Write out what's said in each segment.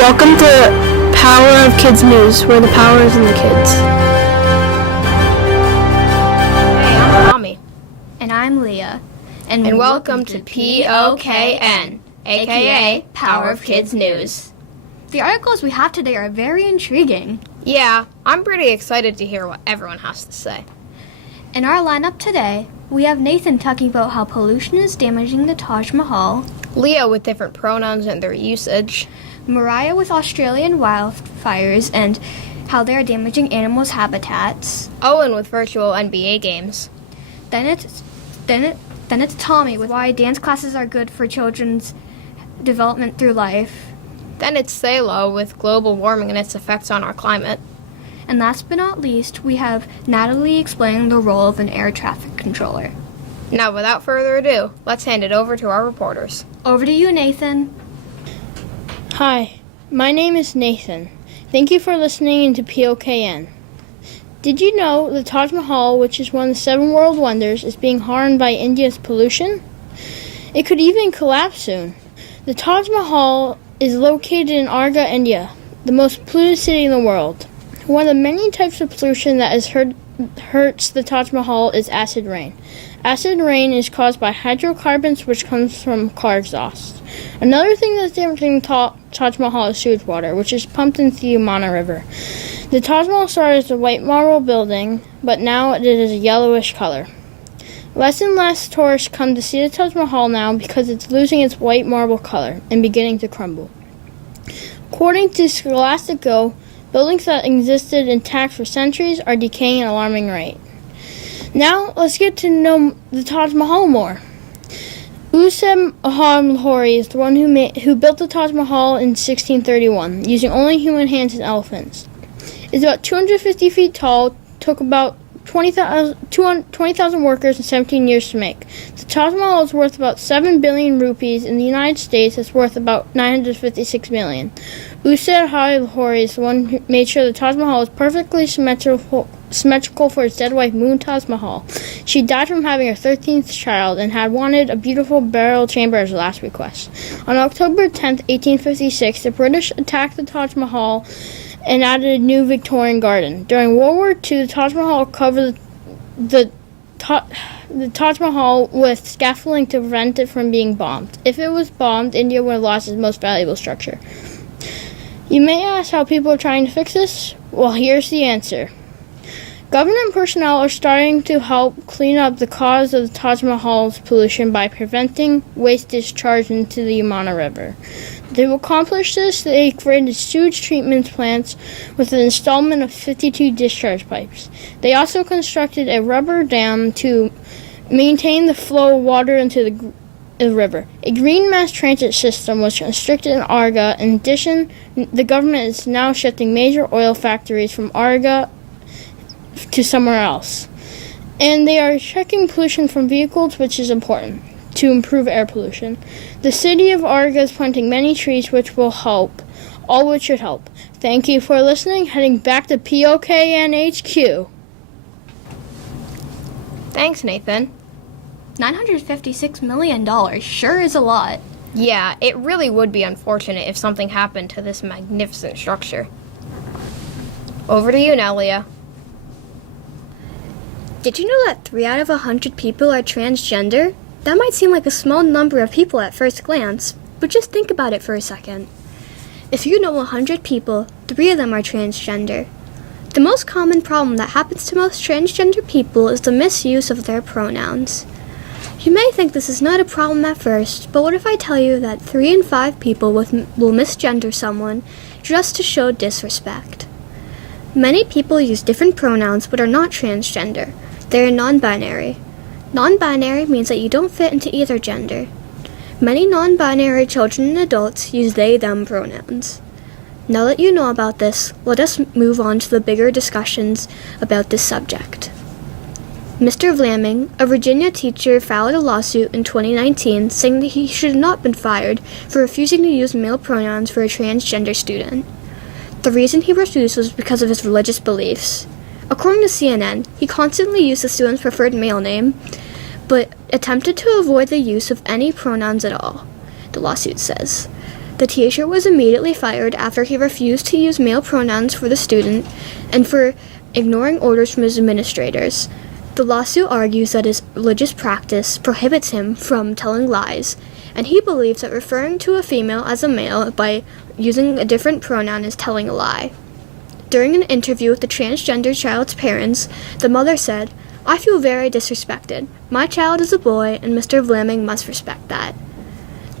Welcome to Power of Kids News, where the power is in the kids. Hey, I'm Tommy. And I'm Leah. And welcome to POKN, aka Power of Kids News. The articles we have today are very intriguing. Yeah, I'm pretty excited to hear what everyone has to say. In our lineup today, we have Nathan talking about how pollution is damaging the Taj Mahal, Leah with different pronouns and their usage, Mariah with Australian wildfires and how they are damaging animals' habitats, Owen with virtual NBA games, Then it's Tommy with why dance classes are good for children's development through life, then it's Salo with global warming and its effects on our climate. and last but not least, we have Natalie explaining the role of an air traffic controller. Now, without further ado, let's hand it over to our reporters. Over to you, Nathan. Hi, my name is Nathan. Thank you for listening to POKN. Did you know the Taj Mahal, which is one of the 7 world wonders, is being harmed by India's pollution? It could even collapse soon. The Taj Mahal is located in Agra, India, the most polluted city in the world. One of the many types of pollution that hurts the Taj Mahal is acid rain. Acid rain is caused by hydrocarbons, which comes from car exhaust. Another thing that's damaging Taj Mahal is sewage water, which is pumped into the Yamuna River. The Taj Mahal started as a white marble building, but now it is a yellowish color. Less and less tourists come to see the Taj Mahal now because it's losing its white marble color and beginning to crumble. According to Scholastic Go, buildings that existed intact for centuries are decaying at an alarming rate. Now, let's get to know the Taj Mahal more. Usam Lahori is the one who built the Taj Mahal in 1631, using only human hands and elephants. It's about 250 feet tall, took about 20,000 workers and 17 years to make. The Taj Mahal is worth about 7 billion rupees. In the United States, it's worth about 956 million. Usam Lahori is the one who made sure the Taj Mahal is perfectly symmetrical for his dead wife Mumtaz Mahal. She died from having her 13th child and had wanted a beautiful burial chamber as her last request. On October 10, 1856, the British attacked the Taj Mahal and added a new Victorian garden. During World War II, the Taj Mahal covered the Taj Mahal with scaffolding to prevent it from being bombed. If it was bombed, India would have lost its most valuable structure. You may ask how people are trying to fix this? Well, here's the answer. Government personnel are starting to help clean up the cause of the Taj Mahal's pollution by preventing waste discharge into the Yamuna River. To accomplish this, they created sewage treatment plants with an installment of 52 discharge pipes. They also constructed a rubber dam to maintain the flow of water into the river. A green mass transit system was constructed in Arga. In addition, the government is now shifting major oil factories from Arga to somewhere else. And they are checking pollution from vehicles, which is important to improve air pollution. The city of Arga is planting many trees, which will help, all which should help. Thank you for listening. Heading back to POKN HQ. Thanks, Nathan. $956 million sure is a lot. Yeah, it really would be unfortunate if something happened to this magnificent structure. Over to you now, Leah. Did you know that 3 out of 100 people are transgender? That might seem like a small number of people at first glance, but just think about it for a second. If you know 100 people, 3 of them are transgender. The most common problem that happens to most transgender people is the misuse of their pronouns. You may think this is not a problem at first, but what if I tell you that 3 in 5 people will misgender someone just to show disrespect? Many people use different pronouns but are not transgender. They are non-binary. Non-binary means that you don't fit into either gender. Many non-binary children and adults use they/them pronouns. Now that you know about this, let us move on to the bigger discussions about this subject. Mr. Vlaming, a Virginia teacher, filed a lawsuit in 2019 saying that he should not have been fired for refusing to use male pronouns for a transgender student. The reason he refused was because of his religious beliefs. According to CNN, he constantly used the student's preferred male name, but attempted to avoid the use of any pronouns at all, the lawsuit says. The teacher was immediately fired after he refused to use male pronouns for the student and for ignoring orders from his administrators. The lawsuit argues that his religious practice prohibits him from telling lies, and he believes that referring to a female as a male by using a different pronoun is telling a lie. During an interview with the transgender child's parents, the mother said, "I feel very disrespected. My child is a boy, and Mr. Vlaming must respect that."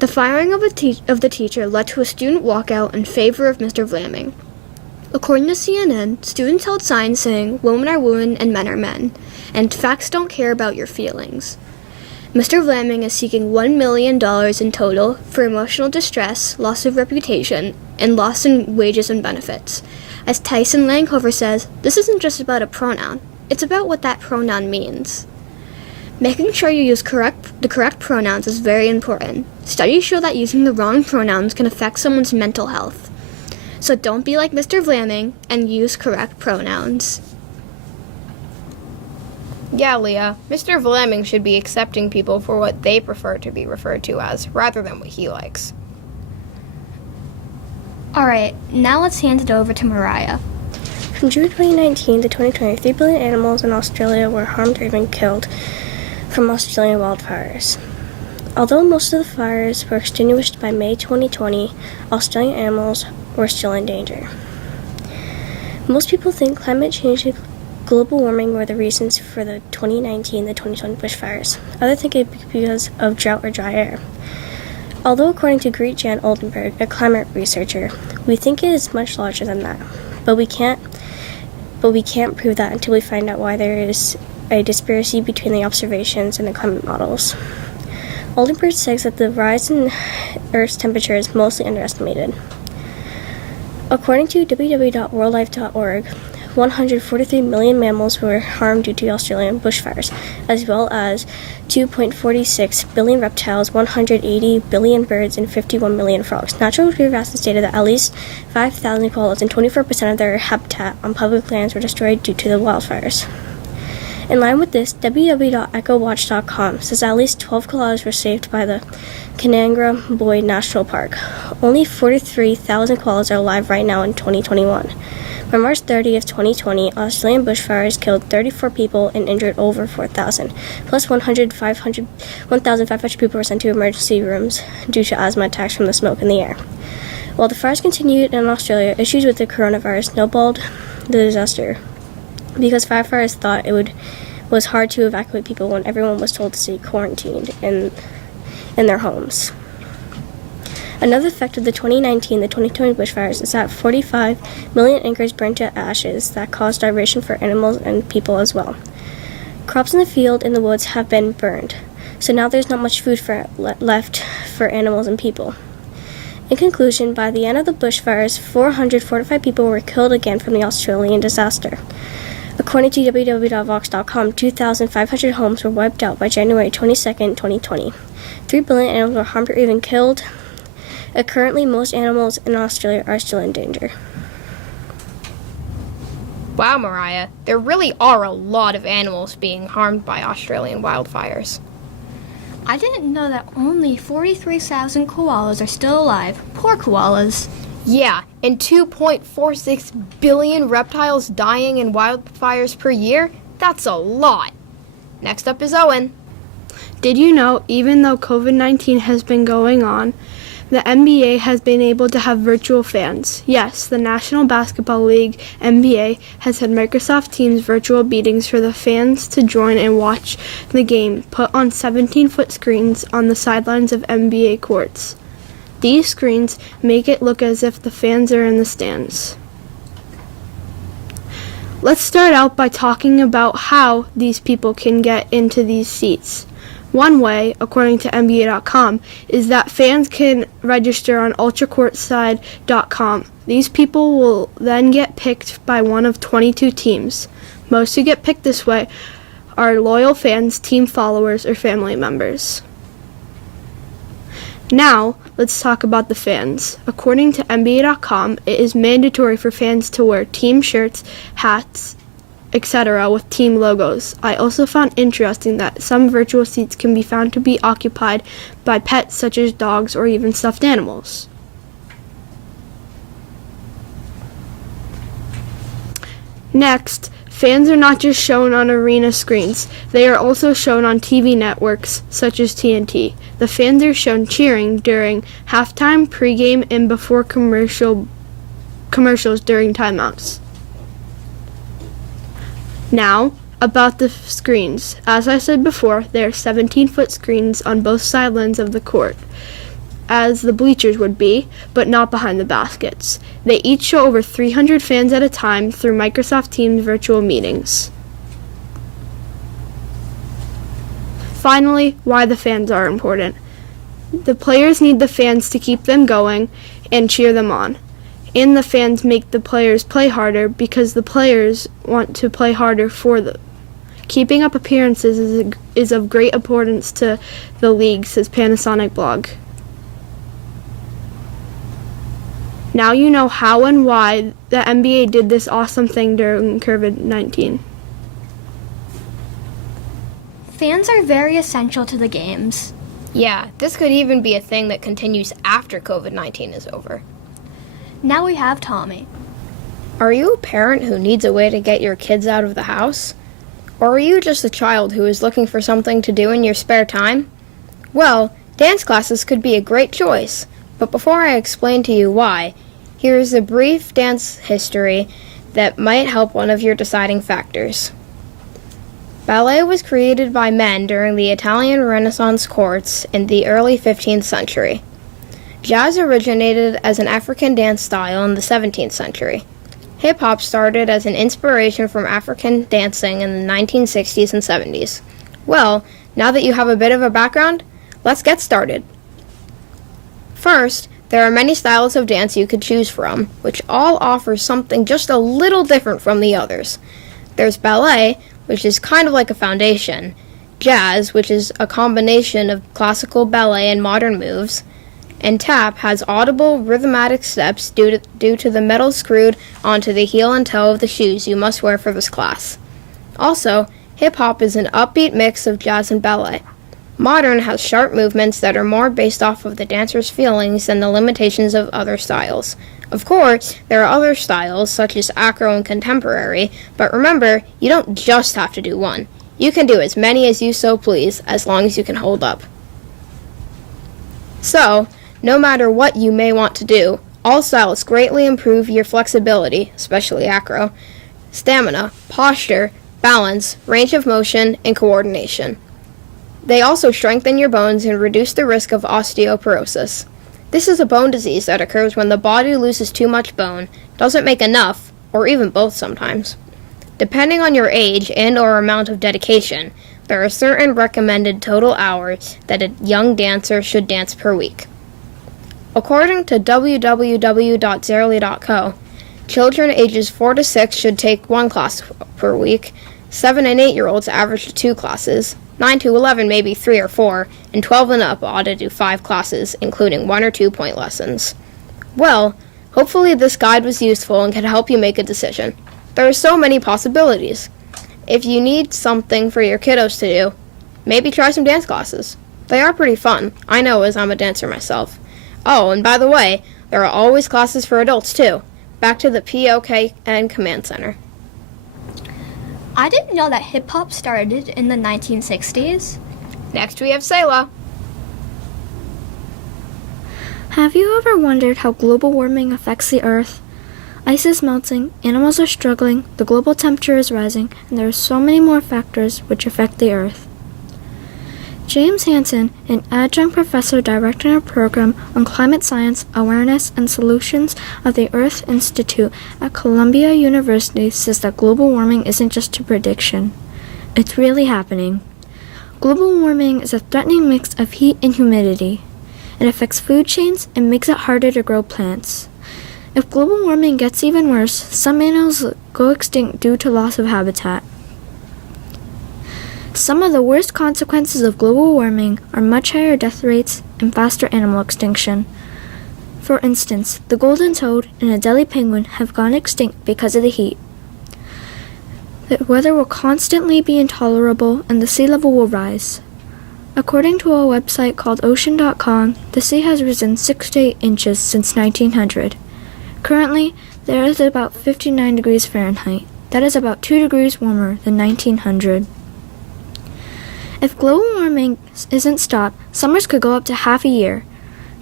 The firing of the teacher led to a student walkout in favor of Mr. Vlaming. According to CNN, students held signs saying, "Women are women and men are men," and "Facts don't care about your feelings." Mr. Vlaming is seeking $1 million in total for emotional distress, loss of reputation, and loss in wages and benefits. As Tyson Langhofer says, this isn't just about a pronoun, it's about what that pronoun means. Making sure you use the correct pronouns is very important. Studies show that using the wrong pronouns can affect someone's mental health. So don't be like Mr. Vlaming and use correct pronouns. Yeah, Leah, Mr. Vlaming should be accepting people for what they prefer to be referred to as, rather than what he likes. Alright, now let's hand it over to Mariah. From June 2019 to 2020, 3 billion animals in Australia were harmed or even killed from Australian wildfires. Although most of the fires were extinguished by May 2020, Australian animals were still in danger. Most people think climate change and global warming were the reasons for the 2019 to 2020 bushfires. Others think it's because of drought or dry air. Although according to Greet-Jan Oldenburg, a climate researcher, we think it is much larger than that. But we can't prove that until we find out why there is a disparity between the observations and the climate models. Oldenburg says that the rise in Earth's temperature is mostly underestimated. According to www.worldlife.org, 143 million mammals were harmed due to Australian bushfires, as well as 2.46 billion reptiles, 180 billion birds, and 51 million frogs. Natural Geographic stated that at least 5,000 koalas and 24% of their habitat on public lands were destroyed due to the wildfires. In line with this, www.ecowatch.com says at least 12 koalas were saved by the Kanangra Boyd National Park. Only 43,000 koalas are alive right now in 2021. By March 30th, 2020, Australian bushfires killed 34 people and injured over 4,000, plus 1,500 people were sent to emergency rooms due to asthma attacks from the smoke in the air. While the fires continued in Australia, issues with the coronavirus snowballed the disaster because firefighters thought it was hard to evacuate people when everyone was told to stay quarantined in their homes. Another effect of the 2019 to 2020 bushfires is that 45 million acres burned to ashes that caused starvation for animals and people as well. Crops in the field and the woods have been burned, so now there's not much food left for animals and people. In conclusion, by the end of the bushfires, 445 people were killed again from the Australian disaster. According to www.vox.com, 2,500 homes were wiped out by January 22, 2020. 3 billion animals were harmed or even killed. Currently, most animals in Australia are still in danger. Wow, Mariah, there really are a lot of animals being harmed by Australian wildfires. I didn't know that only 43,000 koalas are still alive. Poor koalas. Yeah, and 2.46 billion reptiles dying in wildfires per year? That's a lot. Next up is Owen. Did you know, even though COVID-19 has been going on, the NBA has been able to have virtual fans? Yes, the National Basketball League, NBA, has had Microsoft Teams virtual meetings for the fans to join and watch the game put on 17-foot screens on the sidelines of NBA courts. These screens make it look as if the fans are in the stands. Let's start out by talking about how these people can get into these seats. One way, according to NBA.com, is that fans can register on ultracourtside.com. These people will then get picked by one of 22 teams. Most who get picked this way are loyal fans, team followers, or family members. Now, let's talk about the fans. According to NBA.com, it is mandatory for fans to wear team shirts, hats, etc. with team logos. I also found interesting that some virtual seats can be found to be occupied by pets such as dogs or even stuffed animals. Next, fans are not just shown on arena screens, they are also shown on TV networks such as TNT. The fans are shown cheering during halftime, pregame, and before commercials during timeouts. Now, about the screens. As I said before, there are 17-foot screens on both sidelines of the court, as the bleachers would be, but not behind the baskets. They each show over 300 fans at a time through Microsoft Teams virtual meetings. Finally, why the fans are important. The players need the fans to keep them going and cheer them on. And the fans make the players play harder because the players want to play harder for them. Keeping up appearances is of great importance to the league, says Panasonic blog. Now you know how and why the NBA did this awesome thing during COVID-19. Fans are very essential to the games. Yeah, this could even be a thing that continues after COVID-19 is over. Now we have Tommy. Are you a parent who needs a way to get your kids out of the house? Or are you just a child who is looking for something to do in your spare time? Well, dance classes could be a great choice. But before I explain to you why, here is a brief dance history that might help one of your deciding factors. Ballet was created by men during the Italian Renaissance courts in the early 15th century. Jazz originated as an African dance style in the 17th century. Hip-hop started as an inspiration from African dancing in the 1960s and 70s. Well, now that you have a bit of a background, let's get started. First, there are many styles of dance you could choose from, which all offer something just a little different from the others. There's ballet, which is kind of like a foundation, jazz, which is a combination of classical ballet and modern moves, and tap has audible, rhythmatic steps due to the metal screwed onto the heel and toe of the shoes you must wear for this class. Also, hip-hop is an upbeat mix of jazz and ballet. Modern has sharp movements that are more based off of the dancer's feelings than the limitations of other styles. Of course, there are other styles, such as acro and contemporary, but remember, you don't just have to do one. You can do as many as you so please, as long as you can hold up. So, no matter what you may want to do, all styles greatly improve your flexibility, especially acro, stamina, posture, balance, range of motion, and coordination. They also strengthen your bones and reduce the risk of osteoporosis. This is a bone disease that occurs when the body loses too much bone, doesn't make enough, or even both sometimes. Depending on your age and or amount of dedication, there are certain recommended total hours that a young dancer should dance per week. According to www.zerly.co, children ages 4 to 6 should take 1 class per week, 7 and 8-year-olds average 2 classes, 9 to 11 maybe 3 or 4, and 12 and up ought to do 5 classes, including 1 or 2 point lessons. Well, hopefully this guide was useful and can help you make a decision. There are so many possibilities. If you need something for your kiddos to do, maybe try some dance classes. They are pretty fun, I know as I'm a dancer myself. Oh, and by the way, there are always classes for adults too. Back to the POK and Command Center. I didn't know that hip-hop started in the 1960s. Next we have Selah. Have you ever wondered how global warming affects the Earth? Ice is melting, animals are struggling, the global temperature is rising, and there are so many more factors which affect the Earth. James Hansen, an adjunct professor directing a program on climate science, awareness, and solutions of the Earth Institute at Columbia University, says that global warming isn't just a prediction. It's really happening. Global warming is a threatening mix of heat and humidity. It affects food chains and makes it harder to grow plants. If global warming gets even worse, some animals go extinct due to loss of habitat. Some of the worst consequences of global warming are much higher death rates and faster animal extinction. For instance, the golden toad and Adelie penguin have gone extinct because of the heat. The weather will constantly be intolerable and the sea level will rise. According to a website called ocean.com, the sea has risen 6 to 8 inches since 1900. Currently, there is about 59 degrees Fahrenheit. That is about 2 degrees warmer than 1900. If global warming isn't stopped, summers could go up to half a year.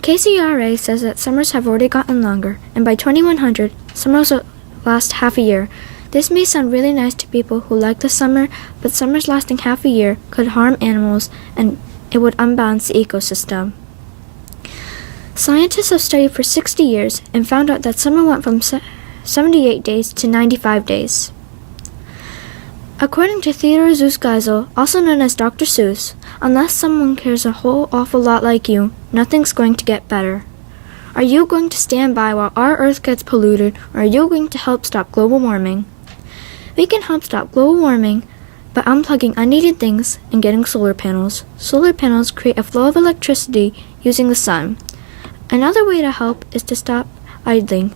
KCRA says that summers have already gotten longer, and by 2100, summers will last half a year. This may sound really nice to people who like the summer, but summers lasting half a year could harm animals and it would unbalance the ecosystem. Scientists have studied for 60 years and found out that summer went from 78 days to 95 days. According to Theodore Geisel, also known as Dr. Seuss, unless someone cares a whole awful lot like you, nothing's going to get better. Are you going to stand by while our Earth gets polluted, or are you going to help stop global warming? We can help stop global warming by unplugging unneeded things and getting solar panels. Solar panels create a flow of electricity using the sun. Another way to help is to stop idling.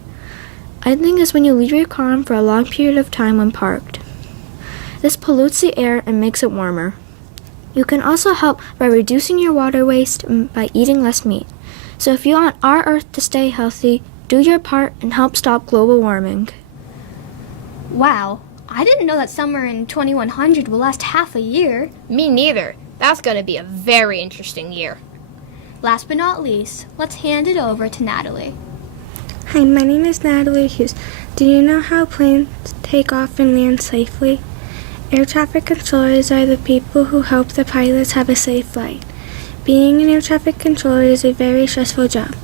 Idling is when you leave your car on for a long period of time when parked. This pollutes the air and makes it warmer. You can also help by reducing your water waste and by eating less meat. So if you want our Earth to stay healthy, do your part and help stop global warming. Wow, I didn't know that summer in 2100 will last half a year. Me neither. That's going to be a very interesting year. Last but not least, let's hand it over to Natalie. Hi, my name is Natalie Hughes. Do you know how planes take off and land safely? Air traffic controllers are the people who help the pilots have a safe flight. Being an air traffic controller is a very stressful job.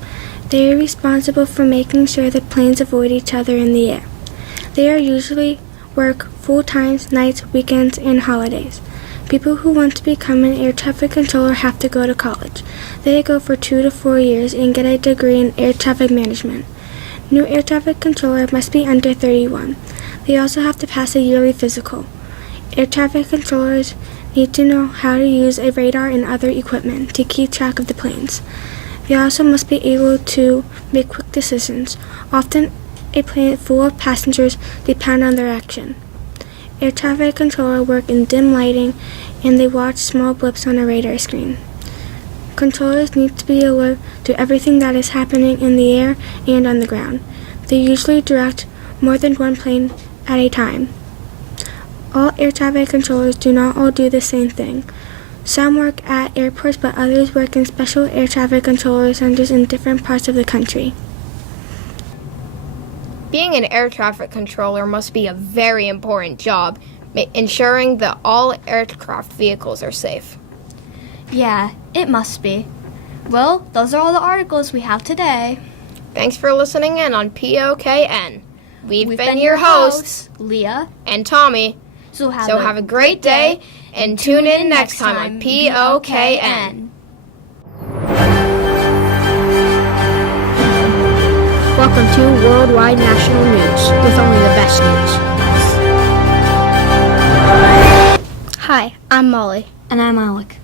They are responsible for making sure the planes avoid each other in the air. They are usually work full times, nights, weekends, and holidays. People who want to become an air traffic controller have to go to college. They go for 2 to 4 years and get a degree in air traffic management. New air traffic controller must be under 31. They also have to pass a yearly physical. Air traffic controllers need to know how to use a radar and other equipment to keep track of the planes. They also must be able to make quick decisions. Often, a plane full of passengers depend on their action. Air traffic controllers work in dim lighting and they watch small blips on a radar screen. Controllers need to be alert to everything that is happening in the air and on the ground. They usually direct more than one plane at a time. All air traffic controllers do not all do the same thing. Some work at airports, but others work in special air traffic controller centers in different parts of the country. Being an air traffic controller must be a very important job, ensuring that all aircraft vehicles are safe. Yeah, it must be. Well, those are all the articles we have today. Thanks for listening in on POKN. We've been your hosts, Leah and Tommy. So have a great day, and tune in next time on POKN. Welcome to Worldwide National News, with only the best news. Hi, I'm Molly. And I'm Alec.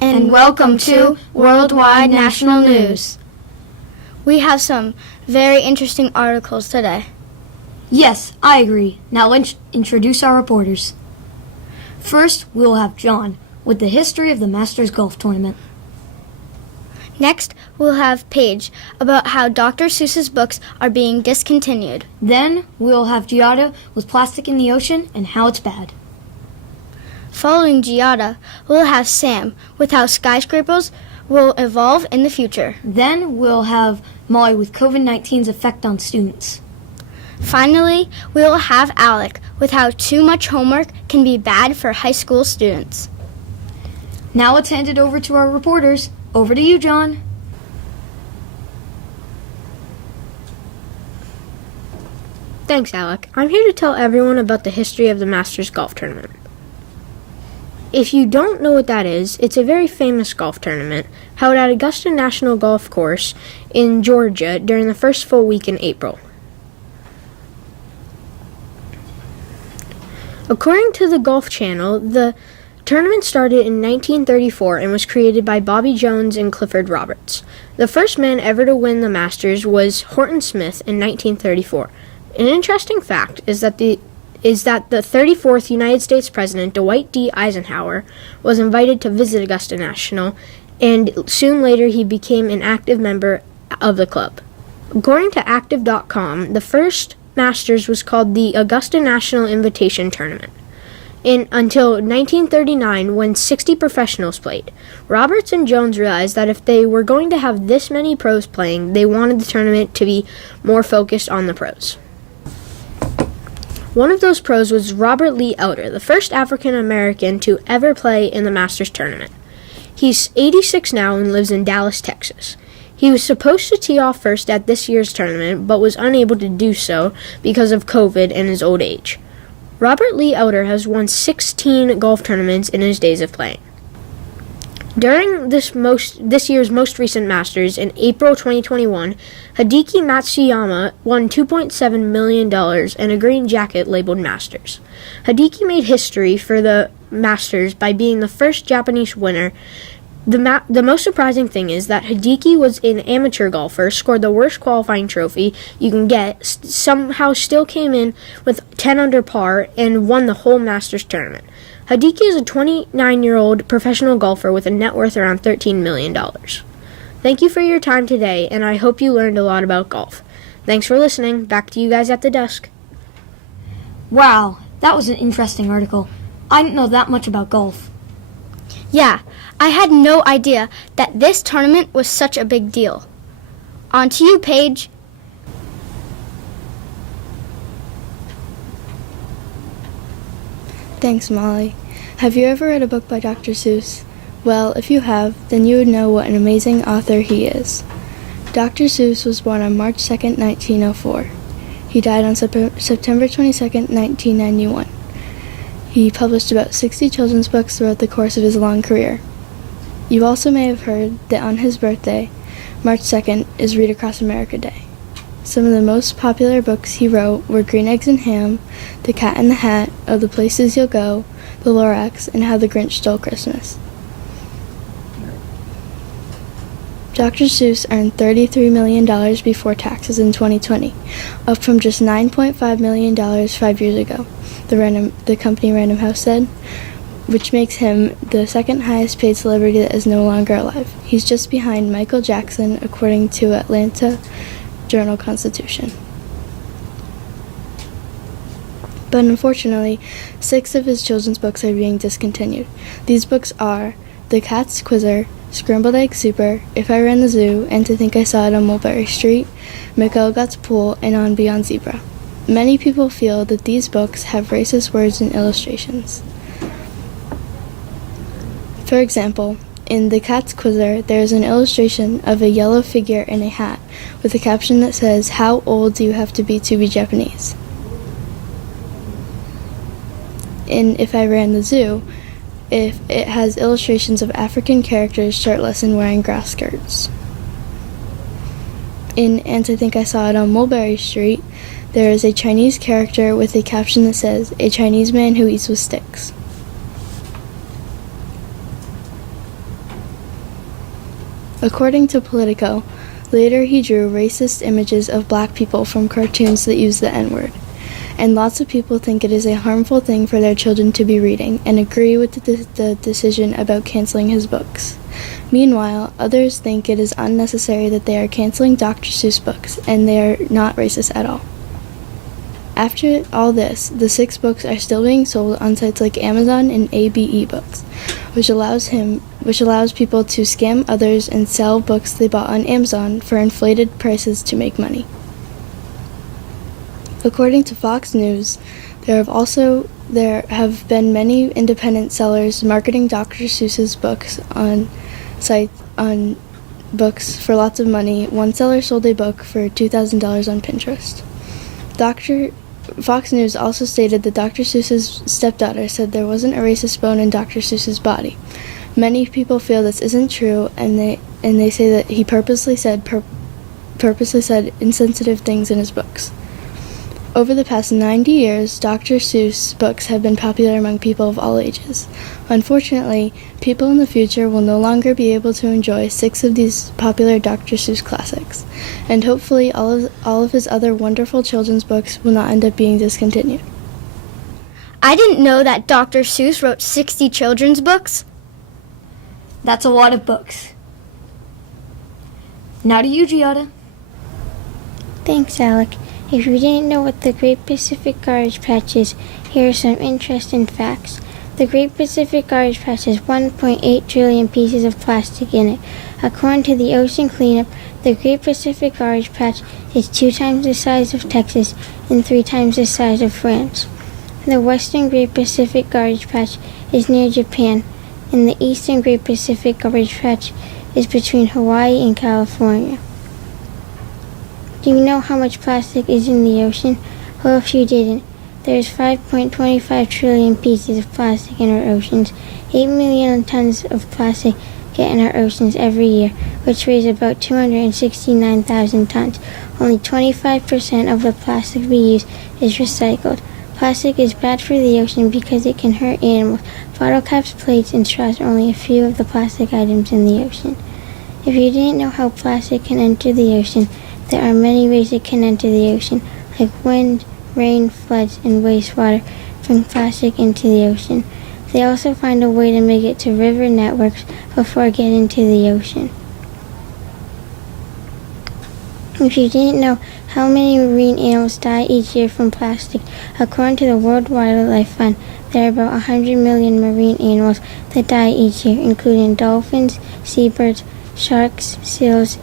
And welcome to Worldwide National News. We have some very interesting articles today. Yes, I agree. Now let's introduce our reporters. First, we'll have John with the history of the Masters Golf Tournament. Next, we'll have Paige about how Dr. Seuss's books are being discontinued. Then, we'll have Giada with plastic in the ocean and how it's bad. Following Giada, we'll have Sam with how skyscrapers will evolve in the future. Then, we'll have Molly with COVID-19's effect on students. Finally, we will have Alec with how too much homework can be bad for high school students. Now let's hand it over to our reporters. Over to you, John. Thanks, Alec. I'm here to tell everyone about the history of the Masters Golf Tournament. If you don't know what that is, it's a very famous golf tournament held at Augusta National Golf Course in Georgia during the first full week in April. According to the Golf Channel, the tournament started in 1934 and was created by Bobby Jones and Clifford Roberts. The first man ever to win the Masters was Horton Smith in 1934. An interesting fact is that the 34th United States President, Dwight D. Eisenhower, was invited to visit Augusta National, and soon later he became an active member of the club. According to Active.com, the first Masters was called the Augusta National Invitation Tournament until 1939, when 60 professionals played. Roberts and Jones realized that if they were going to have this many pros playing, they wanted the tournament to be more focused on the pros. One of those pros was Robert Lee Elder, the first African American to ever play in the Masters tournament. He's 86 now and lives in Dallas, Texas. He was supposed to tee off first at this year's tournament, but was unable to do so because of COVID and his old age. Robert Lee Elder has won 16 golf tournaments in his days of playing. During this year's most recent Masters, in April 2021, Hideki Matsuyama won $2.7 million and a green jacket labeled Masters. Hideki made history for the Masters by being the first Japanese winner. The most surprising thing is that Hideki was an amateur golfer, scored the worst qualifying trophy you can get, somehow still came in with 10 under par, and won the whole Masters tournament. Hideki is a 29-year-old professional golfer with a net worth around $13 million. Thank you for your time today, and I hope you learned a lot about golf. Thanks for listening. Back to you guys at the desk. Wow, that was an interesting article. I didn't know that much about golf. Yeah, I had no idea that this tournament was such a big deal. On to you, Paige. Thanks, Molly. Have you ever read a book by Dr. Seuss? Well, if you have, then you would know what an amazing author he is. Dr. Seuss was born on March 2nd, 1904. He died on September 22nd, 1991. He published about 60 children's books throughout the course of his long career. You also may have heard that on his birthday, March 2nd, is Read Across America Day. Some of the most popular books he wrote were Green Eggs and Ham, The Cat in the Hat, Of the Places You'll Go, The Lorax, and How the Grinch Stole Christmas. Dr. Seuss earned $33 million before taxes in 2020, up from just $9.5 million 5 years ago, the company Random House said, which makes him the second highest paid celebrity that is no longer alive. He's just behind Michael Jackson, according to Atlanta Journal-Constitution. But unfortunately, 6 of his children's books are being discontinued. These books are The Cat's Quizzer, Scrambled Egg Super, If I Ran the Zoo, and To Think I Saw It on Mulberry Street, McElligot's Pool, and On Beyond Zebra. Many people feel that these books have racist words and illustrations. For example, in The Cat's Quizzer, there is an illustration of a yellow figure in a hat with a caption that says, "How old do you have to be Japanese?" In If I Ran the Zoo, it has illustrations of African characters shirtless and wearing grass skirts. In And I Think I Saw It on Mulberry Street, there is a Chinese character with a caption that says, "A Chinese man who eats with sticks." According to Politico, later he drew racist images of black people from cartoons that use the N-word. And lots of people think it is a harmful thing for their children to be reading and agree with the decision about canceling his books. Meanwhile, others think it is unnecessary that they are canceling Dr. Seuss books, and they are not racist at all. After all this, the 6 books are still being sold on sites like Amazon and ABE Books, which allows people to scam others and sell books they bought on Amazon for inflated prices to make money. According to Fox News, there have been many independent sellers marketing Dr. Seuss's books on books for lots of money. One seller sold a book for $2,000 on Pinterest. Fox News also stated that Dr. Seuss's stepdaughter said there wasn't a racist bone in Dr. Seuss's body. Many people feel this isn't true, and they say that he purposely said insensitive things in his books. Over the past 90 years, Dr. Seuss books have been popular among people of all ages. Unfortunately, people in the future will no longer be able to enjoy 6 of these popular Dr. Seuss classics, and hopefully all of his other wonderful children's books will not end up being discontinued. I didn't know that Dr. Seuss wrote 60 children's books. That's a lot of books. Now to you, Giada. Thanks, Alec. If you didn't know what the Great Pacific Garbage Patch is, here are some interesting facts. The Great Pacific Garbage Patch has 1.8 trillion pieces of plastic in it. According to the Ocean Cleanup, the Great Pacific Garbage Patch is 2 times the size of Texas and 3 times the size of France. The Western Great Pacific Garbage Patch is near Japan, and the Eastern Great Pacific Garbage Patch is between Hawaii and California. Do you know how much plastic is in the ocean? Well, if you didn't, there's 5.25 trillion pieces of plastic in our oceans. 8 million tons of plastic get in our oceans every year, which weighs about 269,000 tons. Only 25% of the plastic we use is recycled. Plastic is bad for the ocean because it can hurt animals. Bottle caps, plates, and straws are only a few of the plastic items in the ocean. If you didn't know how plastic can enter the ocean, there are many ways it can enter the ocean, like wind, rain, floods, and wastewater bring plastic into the ocean. They also find a way to make it to river networks before getting to the ocean. If you didn't know how many marine animals die each year from plastic, according to the World Wildlife Fund, there are about 100 million marine animals that die each year, including dolphins, seabirds, sharks, seals,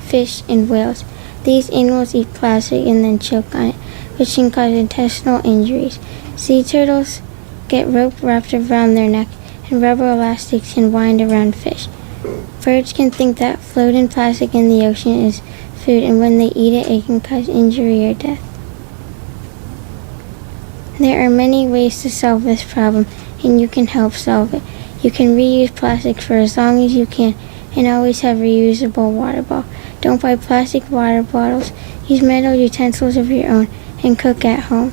fish, and whales. These animals eat plastic and then choke on it, which can cause intestinal injuries. Sea turtles get rope wrapped around their neck, and rubber elastics can wind around fish. Birds can think that floating plastic in the ocean is food, and when they eat it, it can cause injury or death. There are many ways to solve this problem, and you can help solve it. You can reuse plastic for as long as you can, and always have a reusable water bottle. Don't buy plastic water bottles. Use metal utensils of your own and cook at home.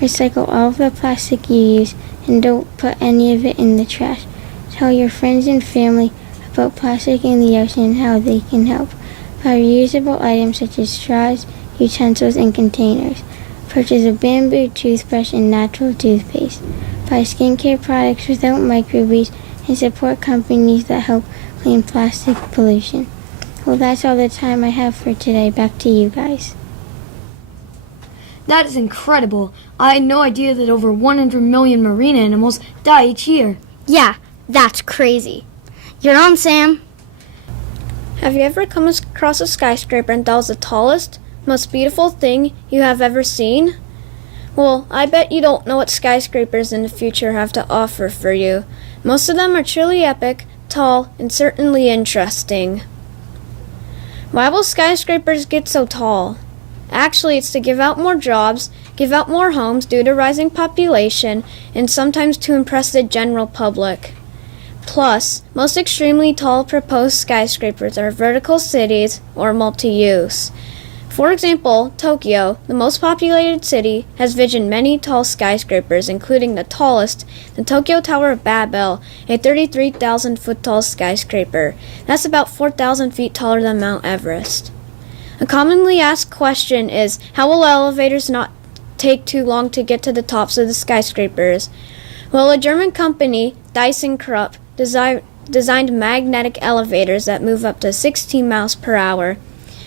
Recycle all of the plastic you use and don't put any of it in the trash. Tell your friends and family about plastic in the ocean and how they can help. Buy reusable items such as straws, utensils, and containers. Purchase a bamboo toothbrush and natural toothpaste. Buy skincare products without microbeads and support companies that help clean plastic pollution. Well, that's all the time I have for today. Back to you guys. That is incredible. I had no idea that over 100 million marine animals die each year. Yeah, that's crazy. You're on, Sam. Have you ever come across a skyscraper and thought it was the tallest, most beautiful thing you have ever seen? Well, I bet you don't know what skyscrapers in the future have to offer for you. Most of them are truly epic, tall, and certainly interesting. Why will skyscrapers get so tall? Actually, it's to give out more jobs, give out more homes due to rising population, and sometimes to impress the general public. Plus, most extremely tall proposed skyscrapers are vertical cities or multi-use. For example, Tokyo, the most populated city, has visioned many tall skyscrapers, including the tallest, the Tokyo Tower of Babel, a 33,000-foot tall skyscraper. That's about 4,000 feet taller than Mount Everest. A commonly asked question is, how will elevators not take too long to get to the tops of the skyscrapers? Well, a German company, ThyssenKrupp, designed magnetic elevators that move up to 16 miles per hour.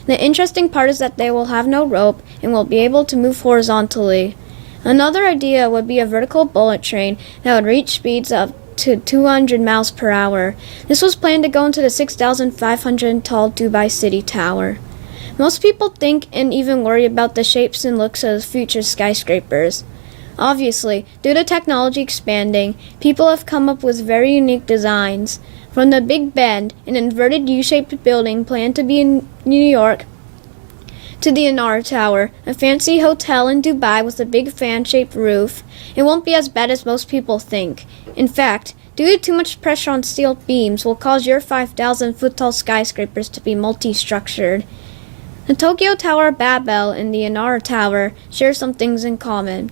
The interesting part is that they will have no rope and will be able to move horizontally. Another idea would be a vertical bullet train that would reach speeds up to 200 miles per hour. This was planned to go into the 6,500 tall Dubai City Tower. Most people think and even worry about the shapes and looks of future skyscrapers. Obviously, due to technology expanding, people have come up with very unique designs. From the Big Ben, an inverted U-shaped building planned to be in New York, to the Inara Tower, a fancy hotel in Dubai with a big fan-shaped roof, it won't be as bad as most people think. In fact, due to too much pressure on steel beams will cause your 5,000-foot-tall skyscrapers to be multi-structured. The Tokyo Tower of Babel and the Inara Tower share some things in common.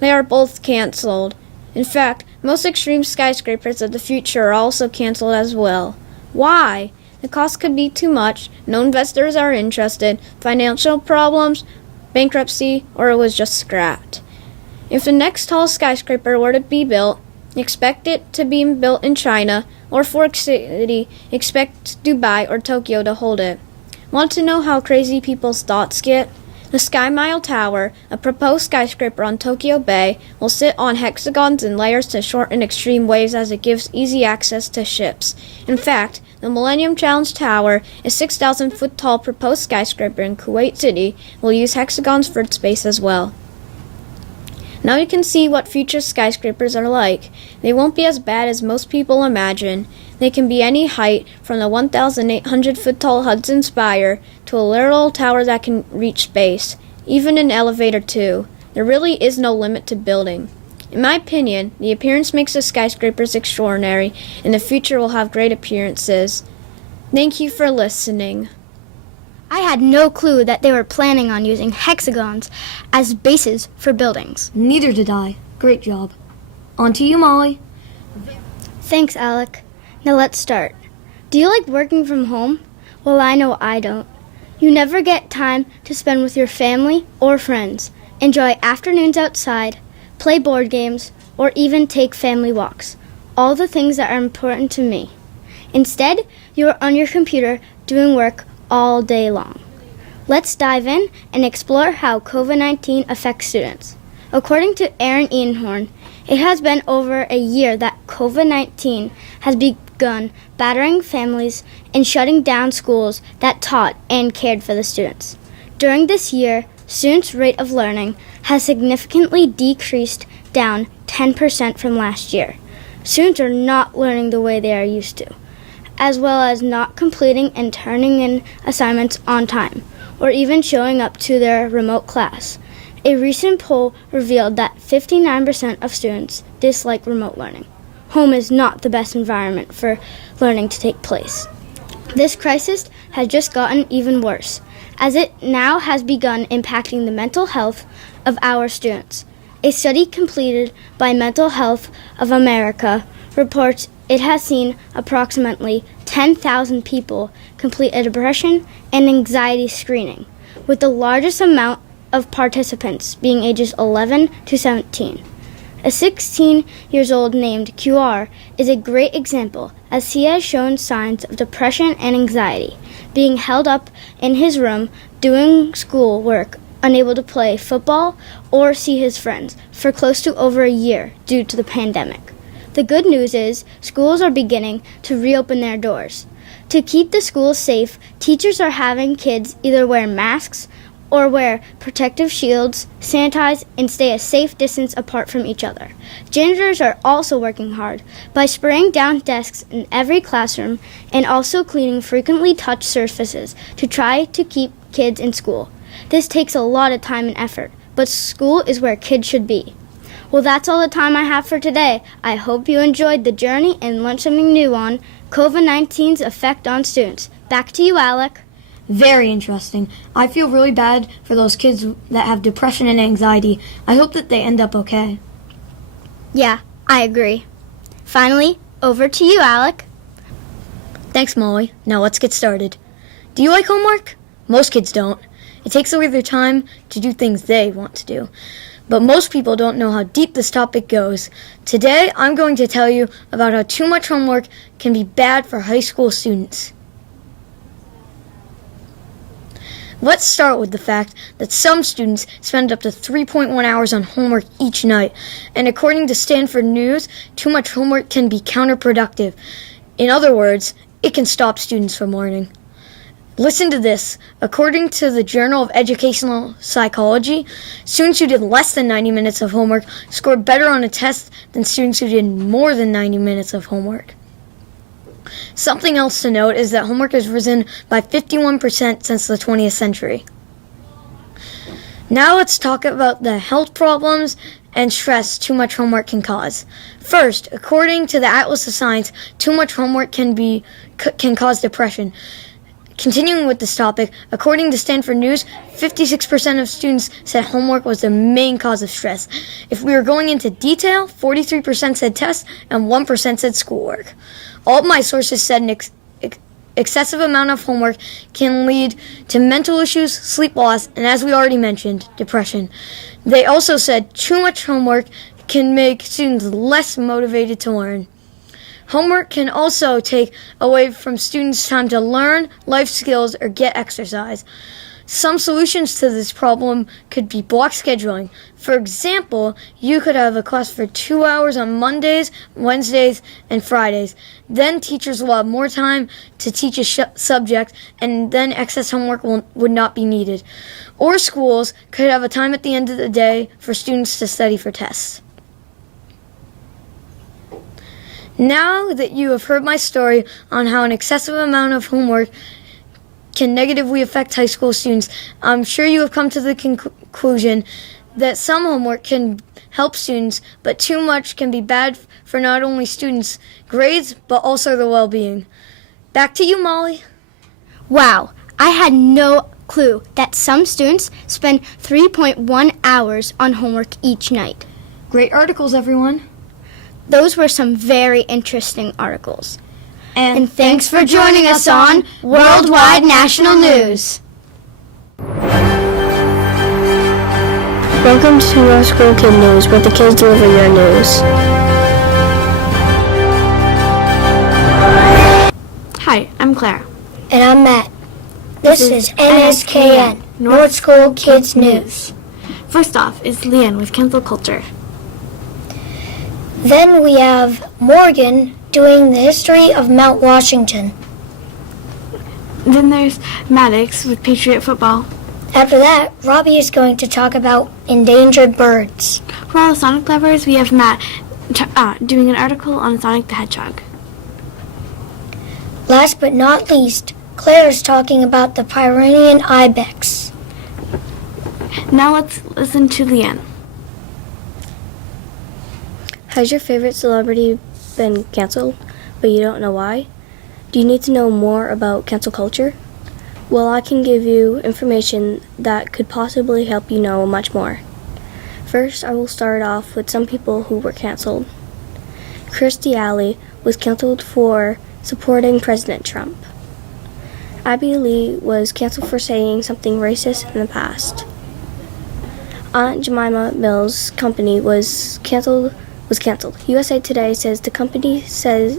They are both cancelled. In fact, most extreme skyscrapers of the future are also cancelled as well. Why? The cost could be too much, no investors are interested, financial problems, bankruptcy, or it was just scrapped. If the next tall skyscraper were to be built, expect it to be built in China, or Fork City, expect Dubai or Tokyo to hold it. Want to know how crazy people's thoughts get? The Sky Mile Tower, a proposed skyscraper on Tokyo Bay, will sit on hexagons and layers to shorten extreme waves as it gives easy access to ships. In fact, the Millennium Challenge Tower, a 6,000-foot-tall proposed skyscraper in Kuwait City, will use hexagons for its base as well. Now you can see what future skyscrapers are like. They won't be as bad as most people imagine. They can be any height, from the 1,800-foot-tall Hudson Spire to a little tower that can reach space, even an elevator too. There really is no limit to building. In my opinion, the appearance makes the skyscrapers extraordinary, and the future will have great appearances. Thank you for listening. I had no clue that they were planning on using hexagons as bases for buildings. Neither did I. Great job. On to you, Molly. Thanks, Alec. Now let's start. Do you like working from home? Well, I know I don't. You never get time to spend with your family or friends, enjoy afternoons outside, play board games, or even take family walks. All the things that are important to me. Instead, you are on your computer doing work all day long. Let's dive in and explore how COVID-19 affects students. According to Aaron Einhorn, it has been over a year that COVID-19 has begun battering families and shutting down schools that taught and cared for the students. During this year, students' rate of learning has significantly decreased, down 10% from last year. Students are not learning the way they are used to, as well as not completing and turning in assignments on time, or even showing up to their remote class. A recent poll revealed that 59% of students dislike remote learning. Home is not the best environment for learning to take place. This crisis has just gotten even worse, as it now has begun impacting the mental health of our students. A study completed by Mental Health of America reports it has seen approximately 10,000 people complete a depression and anxiety screening, with the largest amount of participants being ages 11 to 17. A 16-year-old named QR is a great example, as he has shown signs of depression and anxiety, being held up in his room doing school work, unable to play football or see his friends for close to over a year due to the pandemic. The good news is schools are beginning to reopen their doors. To keep the schools safe, teachers are having kids either wear masks or wear protective shields, sanitize, and stay a safe distance apart from each other. Janitors are also working hard by spraying down desks in every classroom and also cleaning frequently touched surfaces to try to keep kids in school. This takes a lot of time and effort, but school is where kids should be. Well, that's all the time I have for today. I hope you enjoyed the journey and learned something new on COVID-19's effect on students. Back to you, Alec. Very interesting. I feel really bad for those kids that have depression and anxiety. I hope that they end up okay. Yeah, I agree. Finally, over to you, Alec. Thanks, Molly. Now let's get started. Do you like homework? Most kids don't. It takes away their time to do things they want to do. But most people don't know how deep this topic goes. Today, I'm going to tell you about how too much homework can be bad for high school students. Let's start with the fact that some students spend up to 3.1 hours on homework each night. And according to Stanford News, too much homework can be counterproductive. In other words, it can stop students from learning. Listen to this. According to the Journal of Educational Psychology, students who did less than 90 minutes of homework scored better on a test than students who did more than 90 minutes of homework. Something else to note is that homework has risen by 51% since the 20th century. Now let's talk about the health problems and stress too much homework can cause. First, according to the Atlas of Science, too much homework can cause depression. Continuing with this topic, according to Stanford News, 56% of students said homework was the main cause of stress. If we were going into detail, 43% said tests and 1% said schoolwork. All of my sources said an excessive amount of homework can lead to mental issues, sleep loss, and as we already mentioned, depression. They also said too much homework can make students less motivated to learn. Homework can also take away from students' time to learn life skills or get exercise. Some solutions to this problem could be block scheduling. For example, you could have a class for 2 hours on Mondays, Wednesdays, and Fridays. Then teachers will have more time to teach a subject, and then excess homework would not be needed. Or schools could have a time at the end of the day for students to study for tests. Now that you have heard my story on how an excessive amount of homework can negatively affect high school students, I'm sure you have come to the conclusion that some homework can help students, but too much can be bad for not only students' grades, but also their well-being. Back to you, Molly. Wow, I had no clue that some students spend 3.1 hours on homework each night. Great articles, everyone. Those were some very interesting articles. And thanks for joining us on Worldwide National News. Welcome to Your School Kid News, where the kids deliver your news. Hi, I'm Claire. And I'm Matt. This is NSKN, North School Kids News. First off is Leanne with Cancel Culture. Then we have Morgan doing the history of Mount Washington. Then there's Maddox with Patriot Football. After that, Robbie is going to talk about endangered birds. For all the Sonic lovers, we have Matt doing an article on Sonic the Hedgehog. Last but not least, Claire is talking about the Pyrenean ibex. Now let's listen to Leanne. Has your favorite celebrity been canceled, but you don't know why? Do you need to know more about cancel culture? Well, I can give you information that could possibly help you know much more. First, I will start off with some people who were canceled. Kirstie Alley was canceled for supporting President Trump. Abby Lee was canceled for saying something racist in the past. Aunt Jemima Mills' company was canceled. USA Today says the company said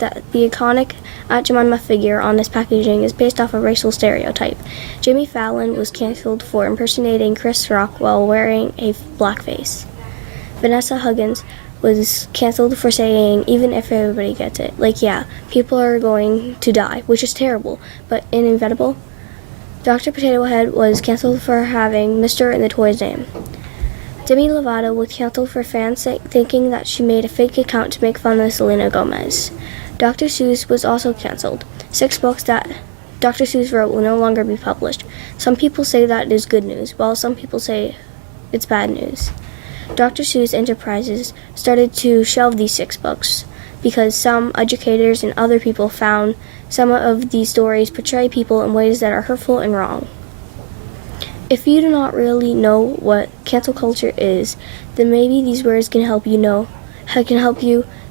that the iconic Aunt Jemima figure on this packaging is based off a racial stereotype. Jimmy Fallon was canceled for impersonating Chris Rock while wearing a blackface. Vanessa Hudgens was canceled for saying, even if everybody gets it, like, yeah, people are going to die, which is terrible, but inevitable. Dr. Potato Head was canceled for having Mr. in the toy's name. Demi Lovato was canceled for fans thinking that she made a fake account to make fun of Selena Gomez. Dr. Seuss was also canceled. 6 books that Dr. Seuss wrote will no longer be published. Some people say that it is good news, while some people say it's bad news. Dr. Seuss Enterprises started to shelve these 6 books because some educators and other people found some of these stories portray people in ways that are hurtful and wrong. If you do not really know what cancel culture is, then maybe these words can help you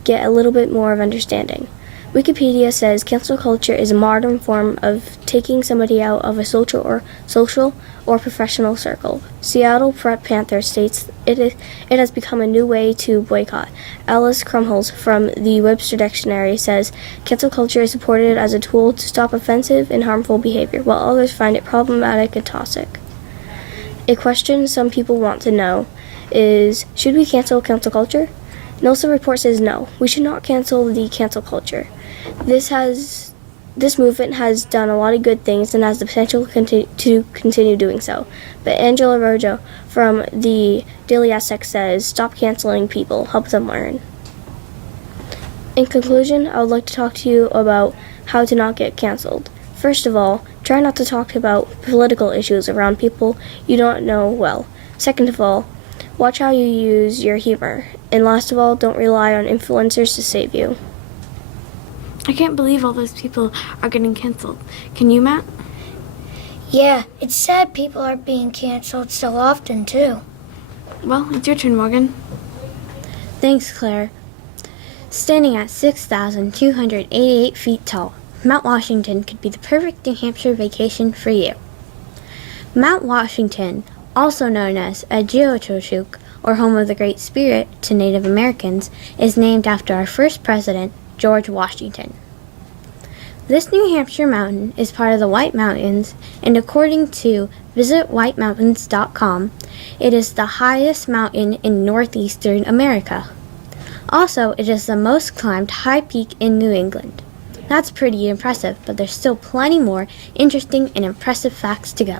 get a little bit more of understanding. Wikipedia says cancel culture is a modern form of taking somebody out of a social or professional circle. Seattle Prep Panther states it has become a new way to boycott. Alice Krumholz from the Webster Dictionary says cancel culture is supported as a tool to stop offensive and harmful behavior, while others find it problematic and toxic. A question some people want to know is, should we cancel culture? Nielsen Report says no, we should not cancel the cancel culture. This movement has done a lot of good things and has the potential to continue doing so. But Angela Rojo from the Daily Aztec says, stop canceling people, help them learn. In conclusion, I would like to talk to you about how to not get canceled. First of all, try not to talk about political issues around people you don't know well. Second of all, watch how you use your humor. And last of all, don't rely on influencers to save you. I can't believe all those people are getting canceled. Can you, Matt? Yeah, it's sad people are being canceled so often, too. Well, it's your turn, Morgan. Thanks, Claire. Standing at 6,288 feet tall, Mount Washington could be the perfect New Hampshire vacation for you. Mount Washington, also known as Agiochochuk, or home of the Great Spirit to Native Americans, is named after our first president, George Washington. This New Hampshire mountain is part of the White Mountains, and according to visitwhitemountains.com, it is the highest mountain in northeastern America. Also, it is the most climbed high peak in New England. That's pretty impressive, but there's still plenty more interesting and impressive facts to go.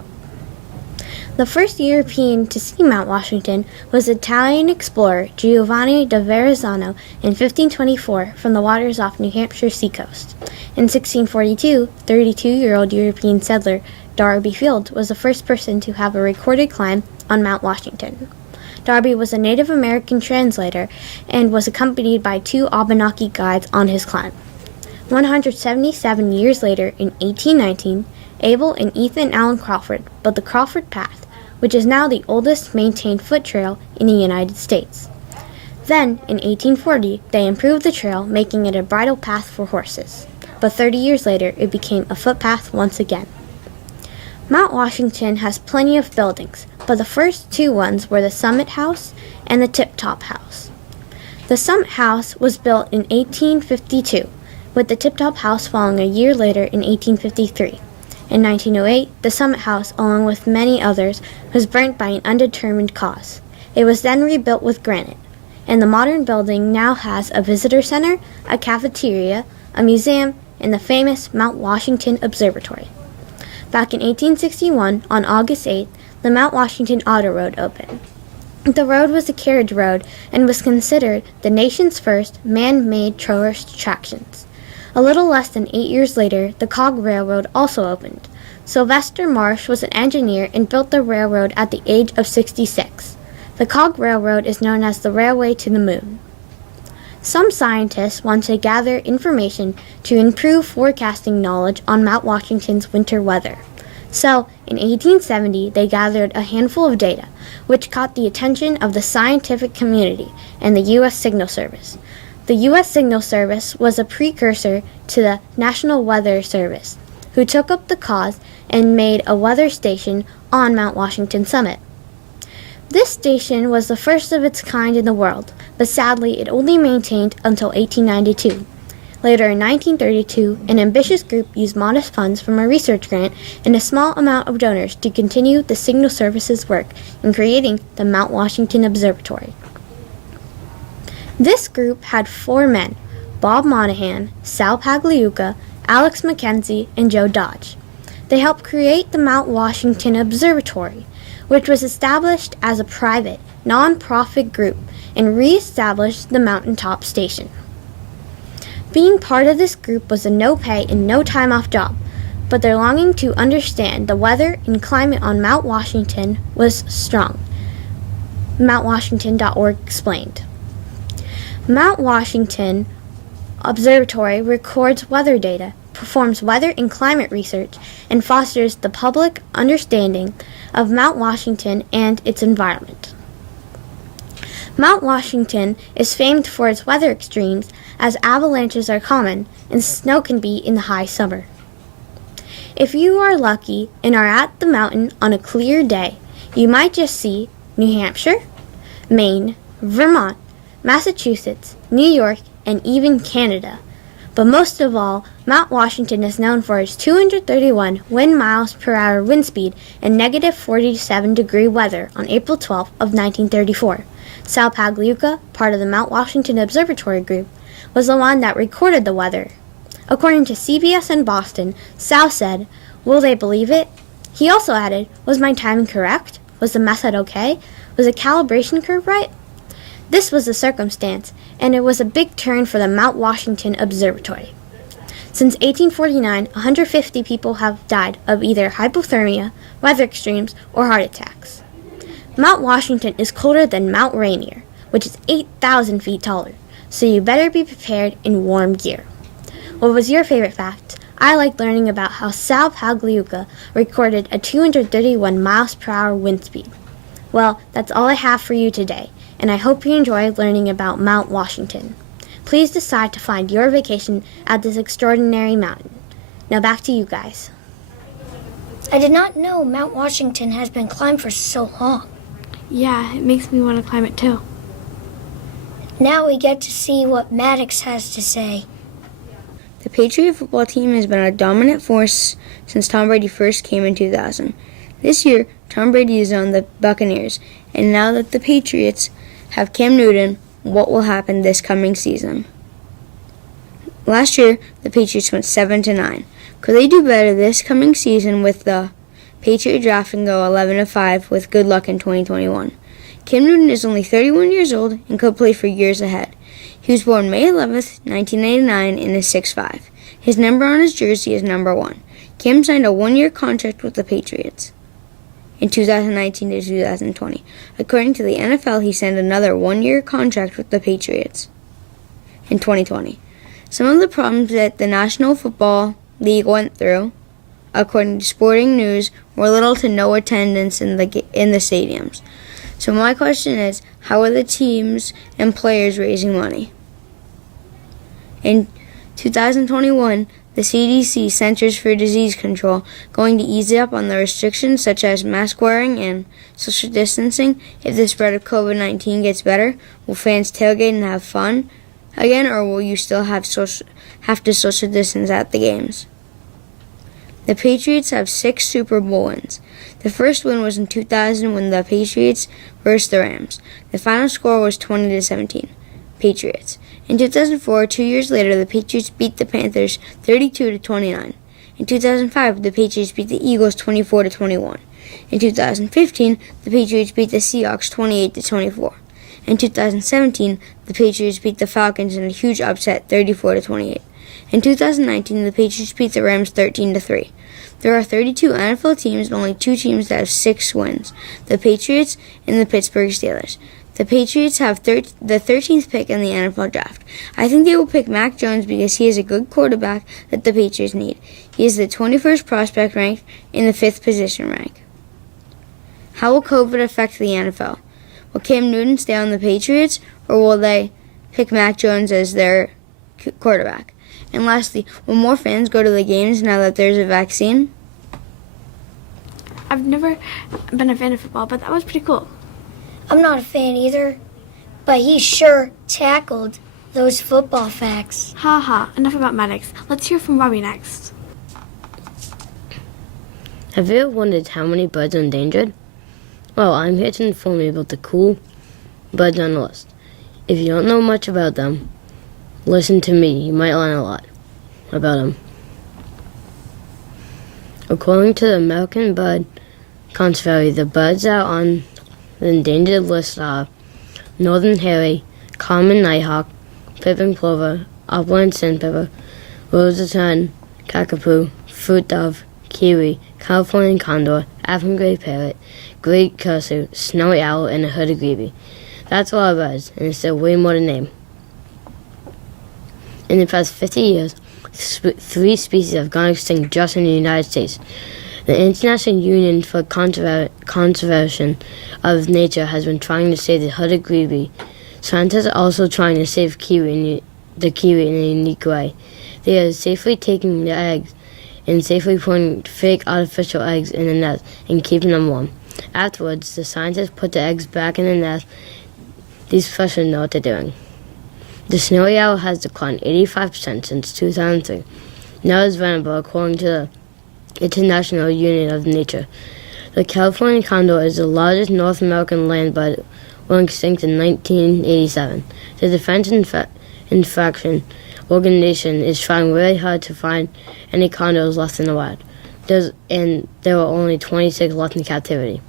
The first European to see Mount Washington was Italian explorer Giovanni da Verrazzano in 1524 from the waters off New Hampshire's seacoast. In 1642, 32-year-old European settler Darby Field was the first person to have a recorded climb on Mount Washington. Darby was a Native American translator and was accompanied by 2 Abenaki guides on his climb. 177 years later, in 1819, Abel and Ethan Allen Crawford built the Crawford Path, which is now the oldest maintained foot trail in the United States. Then, in 1840, they improved the trail, making it a bridle path for horses. But 30 years later, it became a footpath once again. Mount Washington has plenty of buildings, but the first 2 ones were the Summit House and the Tip Top House. The Summit House was built in 1852, with the Tip Top House following a year later in 1853. In 1908, the Summit House, along with many others, was burnt by an undetermined cause. It was then rebuilt with granite, and the modern building now has a visitor center, a cafeteria, a museum, and the famous Mount Washington Observatory. Back in 1861, on August 8th, the Mount Washington Auto Road opened. The road was a carriage road and was considered the nation's first man-made tourist attractions. A little less than 8 years later, the Cog Railroad also opened. Sylvester Marsh was an engineer and built the railroad at the age of 66. The Cog Railroad is known as the Railway to the Moon. Some scientists want to gather information to improve forecasting knowledge on Mount Washington's winter weather. So, in 1870, they gathered a handful of data, which caught the attention of the scientific community and the U.S. Signal Service. The U.S. Signal Service was a precursor to the National Weather Service, who took up the cause and made a weather station on Mount Washington summit. This station was the first of its kind in the world, but sadly it only maintained until 1892. Later in 1932, an ambitious group used modest funds from a research grant and a small amount of donors to continue the Signal Service's work in creating the Mount Washington Observatory. This group had 4 men, Bob Monahan, Sal Pagliuca, Alex Mackenzie, and Joe Dodge. They helped create the Mount Washington Observatory, which was established as a private, non-profit group and re-established the mountaintop station. Being part of this group was a no-pay and no-time-off job, but their longing to understand the weather and climate on Mount Washington was strong. MountWashington.org explained. Mount Washington Observatory records weather data, performs weather and climate research, and fosters the public understanding of Mount Washington and its environment. Mount Washington is famed for its weather extremes, as avalanches are common and snow can be in the high summer. If you are lucky and are at the mountain on a clear day, you might just see New Hampshire, Maine, Vermont, Massachusetts, New York, and even Canada. But most of all, Mount Washington is known for its 231 wind miles per hour wind speed and negative 47-degree weather on April 12 of 1934. Sal Pagliuca, part of the Mount Washington Observatory group, was the one that recorded the weather. According to CBS in Boston, Sal said, "Will they believe it?" He also added, "Was my timing correct? Was the method okay? Was the calibration curve right?" This was the circumstance, and it was a big turn for the Mount Washington Observatory. Since 1849, 150 people have died of either hypothermia, weather extremes, or heart attacks. Mount Washington is colder than Mount Rainier, which is 8,000 feet taller, so you better be prepared in warm gear. What was your favorite fact? I liked learning about how Sal Pagliuca recorded a 231 miles per hour wind speed. Well, that's all I have for you today, and I hope you enjoyed learning about Mount Washington. Please decide to find your vacation at this extraordinary mountain. Now back to you guys. I did not know Mount Washington has been climbed for so long. Yeah, it makes me want to climb it too. Now we get to see what Maddox has to say. The Patriot football team has been a dominant force since Tom Brady first came in 2000. This year, Tom Brady is on the Buccaneers, and now that the Patriots have Cam Newton, what will happen this coming season? Last year, the Patriots went 7-9. Could they do better this coming season with the Patriot draft and go 11-5 with good luck in 2021? Cam Newton is only 31 years old and could play for years ahead. He was born May 11th, 1989, and is 6'5". His number on his jersey is number 1. Cam signed a one-year contract with the Patriots in 2019 to 2020. According to the NFL, he signed another one-year contract with the Patriots in 2020. Some of the problems that the National Football League went through, according to Sporting News, were little to no attendance in the stadiums. So my question is, how are the teams and players raising money? In 2021, the CDC, Centers for Disease Control, going to ease up on the restrictions such as mask wearing and social distancing. If the spread of COVID-19 gets better, will fans tailgate and have fun again, or will you still have to social distance at the games? The Patriots have 6 Super Bowl wins. The first win was in 2000 when the Patriots versus the Rams. The final score was 20-17, Patriots. In 2004, 2 years later, the Patriots beat the Panthers 32-29. In 2005, the Patriots beat the Eagles 24-21. In 2015, the Patriots beat the Seahawks 28-24. In 2017, the Patriots beat the Falcons in a huge upset 34-28. In 2019, the Patriots beat the Rams 13-3. There are 32 NFL teams and only 2 teams that have 6 wins, the Patriots and the Pittsburgh Steelers. The Patriots have the 13th pick in the NFL draft. I think they will pick Mac Jones because he is a good quarterback that the Patriots need. He is the 21st prospect ranked in the 5th position rank. How will COVID affect the NFL? Will Cam Newton stay on the Patriots, or will they pick Mac Jones as their quarterback? And lastly, will more fans go to the games now that there's a vaccine? I've never been a fan of football, but that was pretty cool. I'm not a fan either, but he sure tackled those football facts. Ha, enough about medics. Let's hear from Robbie next. Have you ever wondered how many birds are endangered? Well, I'm here to inform you about the cool birds on the list. If you don't know much about them, listen to me. You might learn a lot about them. According to the American Bird Conservancy, the birds out on the endangered list are northern hairy, common nighthawk, pippin plover, upland sandpiper, rosy tern, cockapoo, fruit dove, kiwi, Californian condor, African gray parrot, great curlew, snowy owl, and a hooded grebe. That's a lot of birds, and it's still way more to name. In the past 50 years, 3 species have gone extinct just in the United States. The International Union for Conservation of Nature has been trying to save the hooded grebe. Scientists are also trying to save the kiwi in a unique way. They are safely taking the eggs and safely putting fake artificial eggs in the nest and keeping them warm. Afterwards, the scientists put the eggs back in the nest. These fishermen know what they're doing. The snowy owl has declined 85% since 2003. Now it's vulnerable according to the International Union of Nature. The Californian condor is the largest North American land bird, went extinct in 1987. The Defense Infraction Organization is trying really hard to find any condors left in the wild. And there are only 26 left in captivity.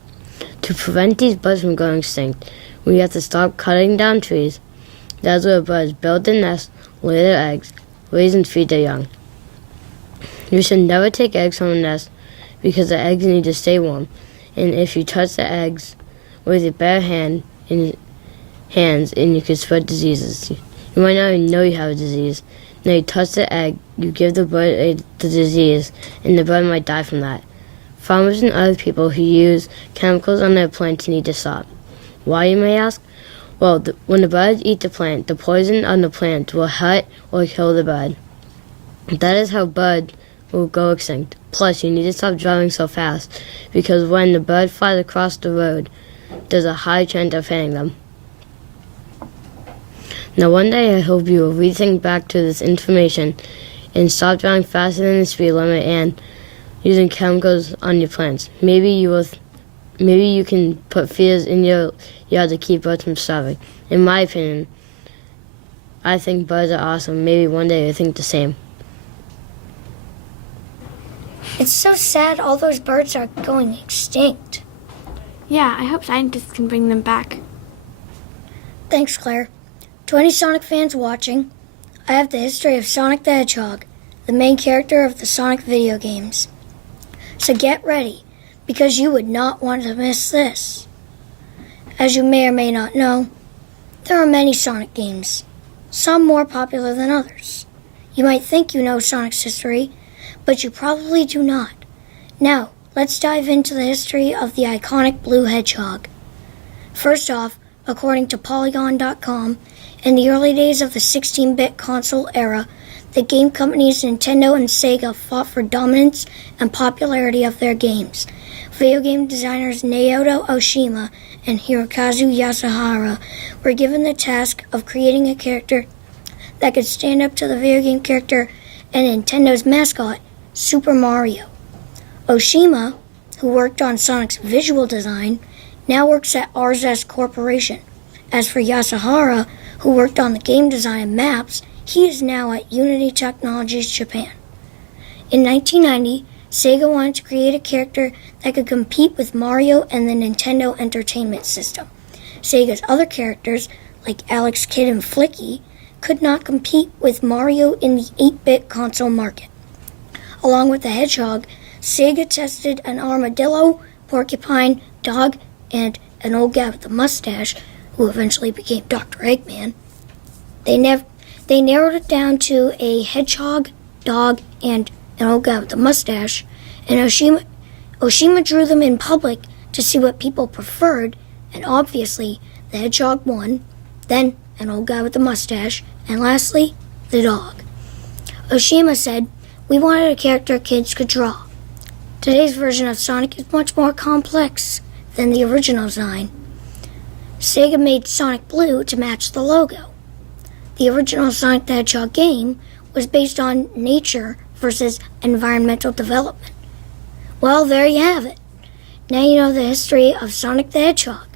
To prevent these birds from going extinct, we have to stop cutting down trees. That's where birds build their nests, lay their eggs, raise and feed their young. You should never take eggs from a nest because the eggs need to stay warm. And if you touch the eggs with your bare hands, and you can spread diseases. You might not even know you have a disease. Now you touch the egg, you give the bird the disease, and the bird might die from that. Farmers and other people who use chemicals on their plants need to stop. Why, you may ask? Well, when the birds eat the plant, the poison on the plant will hurt or kill the bird. That is how birds will go extinct. Plus, you need to stop driving so fast, because when the bird flies across the road, there's a high chance of hitting them. Now, one day I hope you will rethink back to this information and stop driving faster than the speed limit and using chemicals on your plants. Maybe you can put feeders in your yard to keep birds from starving. In my opinion, I think birds are awesome. Maybe one day I think the same. It's so sad all those birds are going extinct. Yeah, I hope scientists can bring them back. Thanks, Claire. To any Sonic fans watching, I have the history of Sonic the Hedgehog, the main character of the Sonic video games. So get ready, because you would not want to miss this. As you may or may not know, there are many Sonic games, some more popular than others. You might think you know Sonic's history, but you probably do not. Now, let's dive into the history of the iconic blue hedgehog. First off, according to Polygon.com, in the early days of the 16-bit console era, the game companies Nintendo and Sega fought for dominance and popularity of their games. Video game designers Naoto Oshima and Hirokazu Yasuhara were given the task of creating a character that could stand up to the video game character and Nintendo's mascot, Super Mario. Oshima, who worked on Sonic's visual design, now works at RZS Corporation. As for Yasuhara, who worked on the game design and maps, he is now at Unity Technologies Japan. In 1990, Sega wanted to create a character that could compete with Mario and the Nintendo Entertainment System. Sega's other characters, like Alex Kidd and Flicky, could not compete with Mario in the 8-bit console market. Along with the Hedgehog, Sega tested an armadillo, porcupine, dog, and an old guy with a mustache, who eventually became Dr. Eggman. They narrowed it down to a hedgehog, dog, and an old guy with a mustache, and Oshima drew them in public to see what people preferred, and obviously the hedgehog won, then an old guy with a mustache, and lastly, the dog. Oshima said, "We wanted a character kids could draw." Today's version of Sonic is much more complex than the original design. Sega made Sonic Blue to match the logo. The original Sonic the Hedgehog game was based on nature versus environmental development. Well, there you have it. Now you know the history of Sonic the Hedgehog.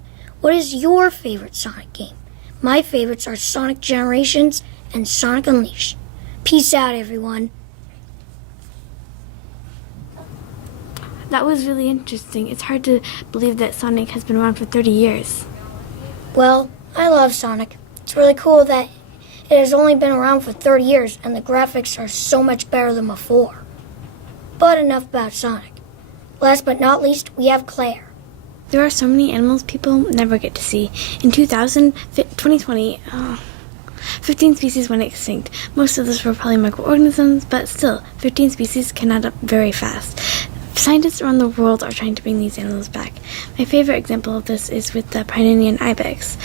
What is your favorite Sonic game? My favorites are Sonic Generations and Sonic Unleashed. Peace out, everyone. That was really interesting. It's hard to believe that Sonic has been around for 30 years. Well, I love Sonic. It's really cool that it has only been around for 30 years and the graphics are so much better than before. But enough about Sonic. Last but not least, we have Claire. There are so many animals people never get to see. In 2020, 15 species went extinct. Most of those were probably microorganisms, but still, 15 species can add up very fast. Scientists around the world are trying to bring these animals back. My favorite example of this is with the Pine ibex.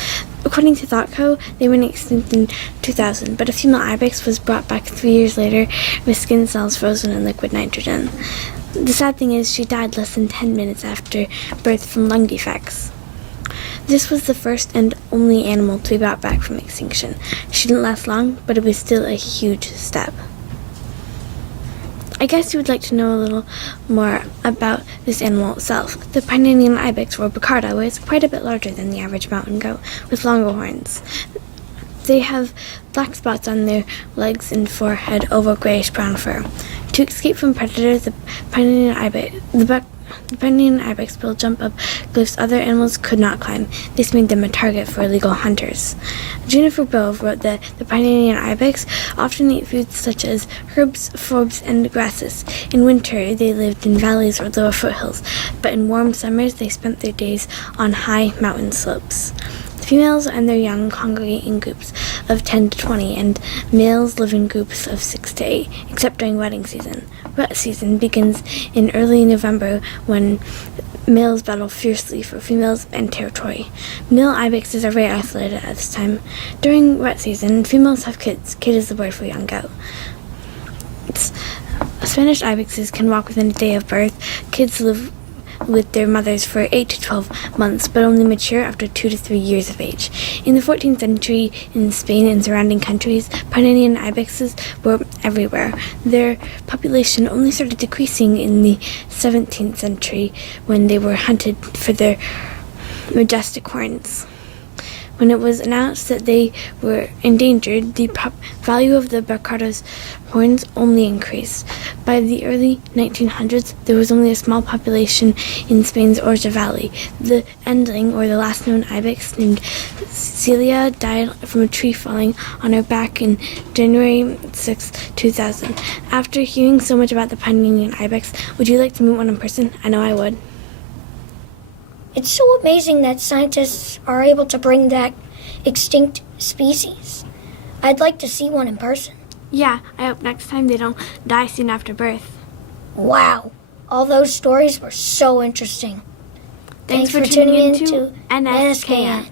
According to ThoughtCo, they went extinct in 2000, but a female ibex was brought back 3 years later with skin cells frozen in liquid nitrogen. The sad thing is she died less than 10 minutes after birth from lung defects. This was the first and only animal to be brought back from extinction. She didn't last long, but it was still a huge step. I guess you would like to know a little more about this animal itself. The Pine ibex, or bacarda, was quite a bit larger than the average mountain goat, with longer horns. They have black spots on their legs and forehead over grayish-brown fur. To escape from predators, the Pine ibex will jump up cliffs other animals could not climb. This made them a target for illegal hunters. Jennifer Bove wrote that the Pine ibex often ate foods such as herbs, forbs, and grasses. In winter, they lived in valleys or lower foothills, but in warm summers, they spent their days on high mountain slopes. Females and their young congregate in groups of 10 to 20, and males live in groups of 6 to 8, except during rutting season. Rut season begins in early November when males battle fiercely for females and territory. Male ibexes are very isolated at this time. During rut season, females have kids. Kid is the word for young goat. Spanish ibexes can walk within a day of birth. Kids live with their mothers for 8 to 12 months, but only mature after 2 to 3 years of age. In the 14th century, in Spain and surrounding countries, Panamanian ibexes were everywhere. Their population only started decreasing in the 17th century when they were hunted for their majestic horns. When it was announced that they were endangered, the value of the Bacarda's horns only increased. By the early 1900s, there was only a small population in Spain's Orja Valley. The endling, or the last known ibex, named Celia, died from a tree falling on her back in January 6, 2000. After hearing so much about the Panamanian ibex, would you like to meet one in person? I know I would. It's so amazing that scientists are able to bring back extinct species. I'd like to see one in person. Yeah, I hope next time they don't die soon after birth. Wow, all those stories were so interesting. Thanks for tuning in to NSKN.